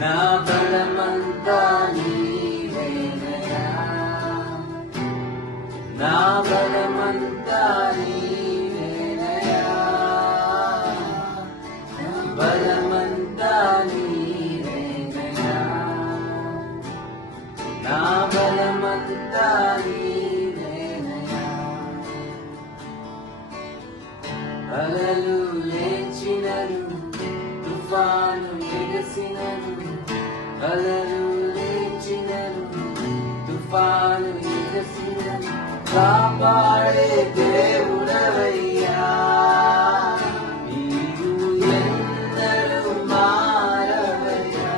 నా బలమంతా నీవేనయ్యా, నా బలమంతా నీవేనయ్యా, నా బలమంతా నీవేనయ్యా, నా బలమంతా నీవేనయ్యా. అలలు లేచినను, తుఫాను ఎగసినను, అలలు లేచినను, తుఫాను ఎగసినను, కాపాడే దేవుడవయ్యా, నీవు ఎన్నడూ మారవయ్యా,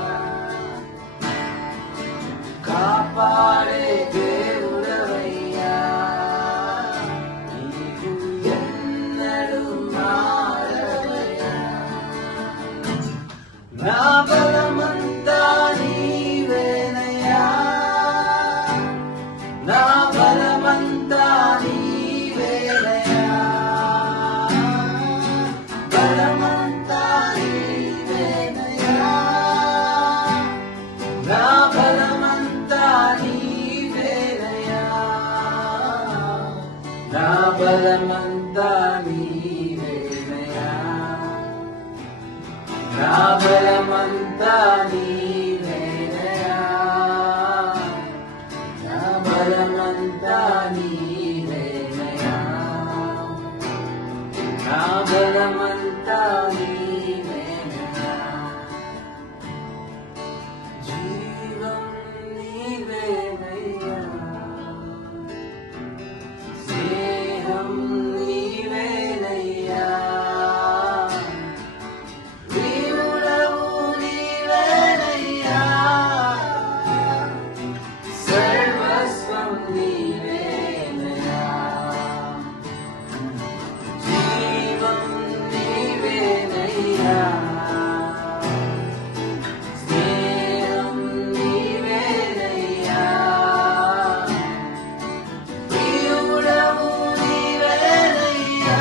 కాపాడే దేవుడవయ్యా, నీవు ఎన్నడూ మారవయ్యా. నా బలమంతా నీవేనయ్యా, నా బలమంతా నీవేనయ్యా, బలమంతా నీవేనయ్యా, నా బలమంతా నీవేనయ్యా, నా బలమంతా నీవేనయ్యా, నా బలమంతా నీవేనయ్యా, నా బలమంతా నీవేనయ్యా, నా బలమంతా నీవేనయ్యా. జీవం నీవేనయ్యా, స్నేహం నీవేనయ్యా, దేవుడవు నీవేనయ్యా, సర్వస్వం నీవేనయ్యా, జీవం నీవేనయ్యా, స్నేహం నీవేనయ్యా, దేవుడవు నీవేనయ్యా,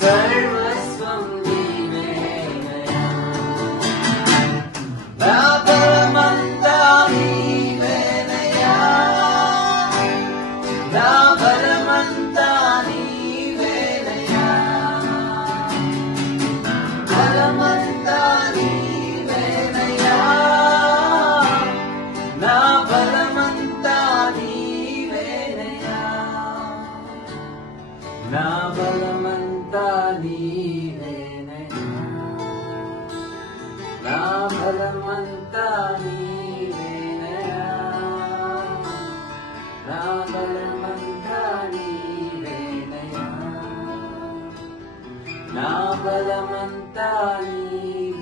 సర్వస్వం నీవేనయ్యా. నా బలమంతా నీవేనయ్యా, నా బలమంతా నీవేనయ్యా, బలమంతా నీవేనయ్యా, నా బలమంతా నీవేనయ్యా, నా బలమంతా నీవేనయ్యా, నా బలమంతా నీవేనయ్యా, నా బలమంతా నీవేనయ్యా, నా బలమంతా నీవేనయ్యా.